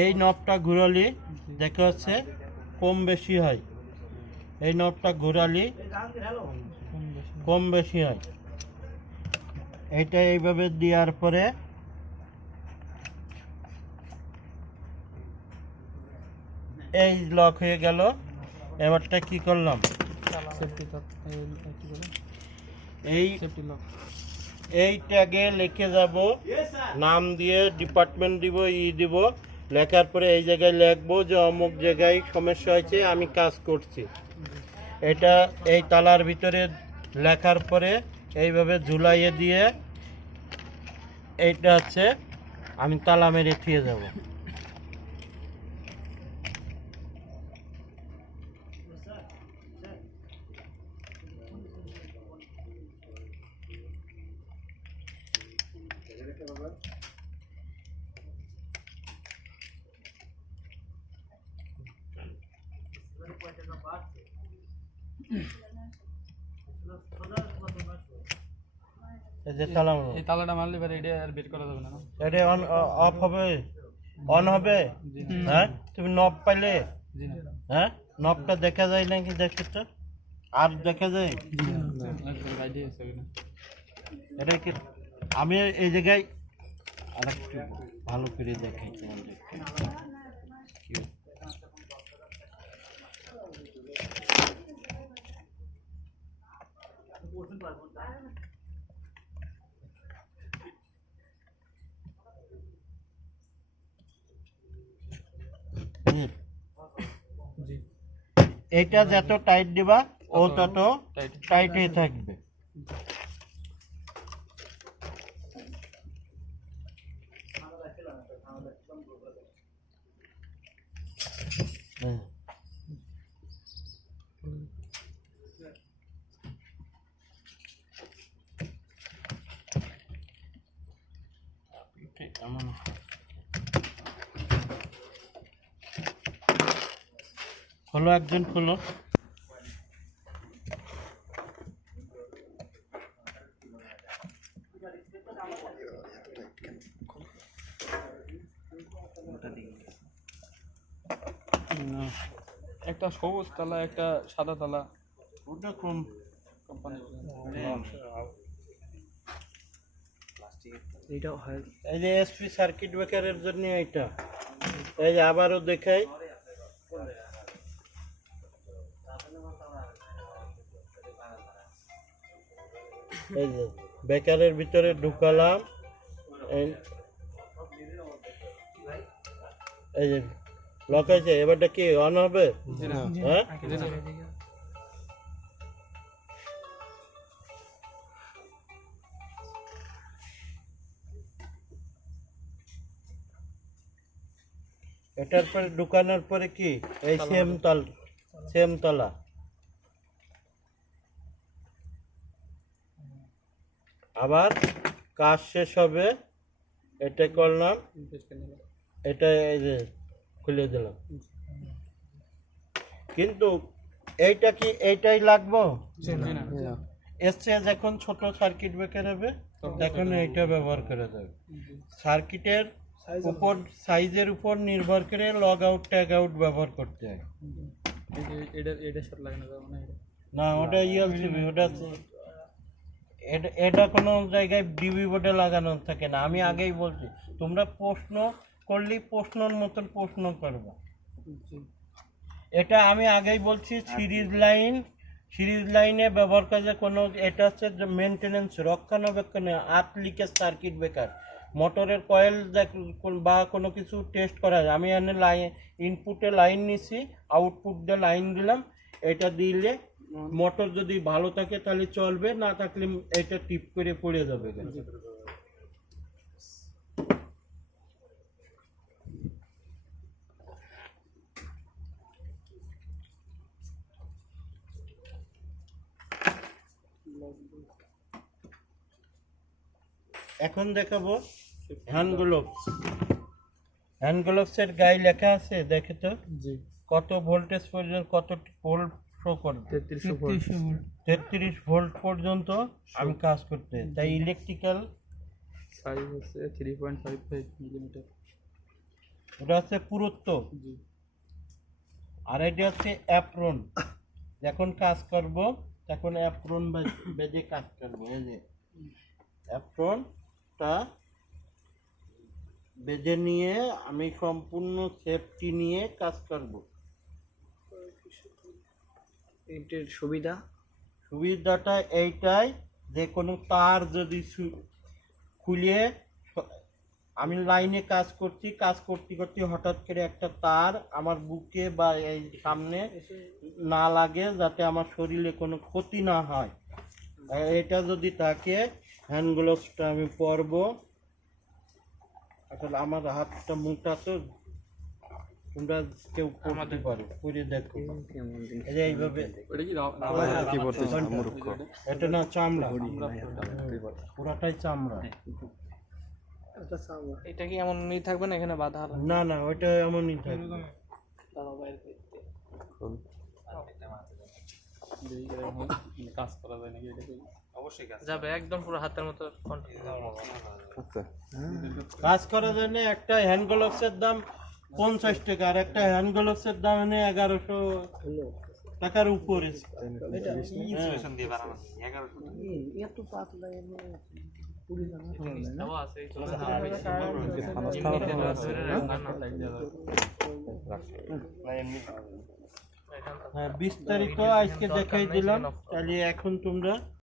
এই নবটা ঘুরালি দেখা যাচ্ছে কম বেশি হয়, এই নবটা ঘুরালি কম বেশি হয়। এইটা এইভাবে দেওয়ার পরে এই লক হয়ে গেল। এবারটা কি করলাম, এই ট্যাগে লিখে যাব, নাম দিয়ে ডিপার্টমেন্ট দিব, দিব, লেখার পরে এই জায়গায় লিখবো যে অমুক জায়গায় সমস্যা হয়েছে, আমি কাজ করছি। এটা এই তালার ভিতরে লেখার পরে এইভাবে ঝুলাইয়ে দিয়ে এইটা হচ্ছে আমি তালা মেরে থিয়ে যাব। এই যে তালা, এই তালাটা মারলে এবার এটা আর বের করা যাবে না। এটা অন অফ হবে, অন হবে। হ্যাঁ তুমি নব পাইলে, হ্যাঁ নবটা দেখা যায় নাকি দেখো তো, আর দেখা যায় এটা কি? আমি এই জায়গায় আরেকটু ভালো করে দেখাই তোমাদেরকে। এইটা যত টাইট দিবা ও তত টাইটই থাকবে। খোলো, একজন খোলো। একটা সবুজ তালা, একটা সাদা তালা, ওটা কম কোম্পানি। এই যে এসপি সার্কিট ব্রেকারের জন্য এইটা, এই যে আবারও দেখাই, এই যে ব্রেকারের ভিতরে ঢুকালাম, এই যে লক হয়েছে। এবারটা কি অন হবে? হ্যাঁ এটার পরে ঢুকানোর পরে কি এই সেম তলা আবার কাজ শেষ হবে। এটা করলাম, এটা এই যে খুলে দিলাম। কিন্তু এইটা কি এইটাই লাগবো? এসছে যখন ছোট সার্কিট ব্রেকার হবে তখন এইটা ব্যবহার করা যাবে। সার্কিটের উপর সাইজের উপর নির্ভর করে লগ আউট ট্যাগ আউট ব্যবহার করতে হয়। না ওটা ইএলসিবি, ওটা এটা কোনো জায়গায় ডিবি বোর্ডে লাগানো থাকে না। আমি আগেই বলছি, তোমরা প্রশ্ন করলেই প্রশ্নর মতন প্রশ্ন করবা। এটা আমি আগেই বলছি, সিরিজ লাইনে ব্যবহার করে কোনো, এটা হচ্ছে মেনটেনেন্স রক্ষণাবেক্ষণে আপ লিকেজ সার্কিট ব্রেকার, মোটরের কয়েল বা কোনো কিছু টেস্ট করা যায়। আমি এখানে ইনপুটে লাইন নিছি, আউটপুট দিয়ে লাইন দিলাম। এটা দিলে মোটর যদি ভালো থাকে তাহলে চলবে, না থাকলে এটা টিপ করে পড়ে যাবে। এখন দেখাবো হ্যান্ড গ্লোভসের গায়ে লেখা আছে, দেখে তো কত ভোল্টেজ পর্যন্ত, কত ভোল্ট শো করবে। 33 ভোল্ট পর্যন্ত আমি কাজ করতে। তাই ইলেকট্রিক্যাল সাইজ হচ্ছে 3.55 মিলিমিটার। ওটা হচ্ছে পুরুত্ব, আর এটা হচ্ছে অ্যাপ্রন। যখন কাজ করব তখন অ্যাপ্রন বেঁধে কাজ করবো। এই যে অ্যাপ্রনটা বেঁধে নিয়ে আমি সম্পূর্ণ সেফটি নিয়ে কাজ করব। এটার সুবিধাটা এইটাই যে কোনো তার যদি খুলে, আমি লাইনে কাজ করতে করতে হঠাৎ করে একটা তার আমার বুকে বা এই সামনে না লাগে, যাতে আমার শরীরে কোনো ক্ষতি না হয়। এটা যদি থাকে, হ্যান্ড গ্লোভসটা আমি পরবো। আসলে আমার হাতটা মোটা, তো তোমরা কেউ পরতে পারো, পরে দেখো। এই যে এইভাবে, ওটা কি কি বলতেছ মূর্খ? এটা না চামড়া, পুরাটাই চামড়া। এটা কি এমন নিয়ে থাকবে না এখানে বাঁধা? না না, ওইটা এমনই থাকে। কাজ করা যায় নাকি এটা যাবে একদম পুরো হাতের মতো কন্ট্রোল। আচ্ছা, কাজ করার জন্য একটা হ্যান্ড গ্লোভসের দাম 50 টাকা, আর একটা হ্যান্ড গ্লোভসের দাম এনে 1100 টাকার উপরে। হ্যাঁ, বিস্তারিত আজকে দেখাই দিলাম। তাহলে এখন তোমরা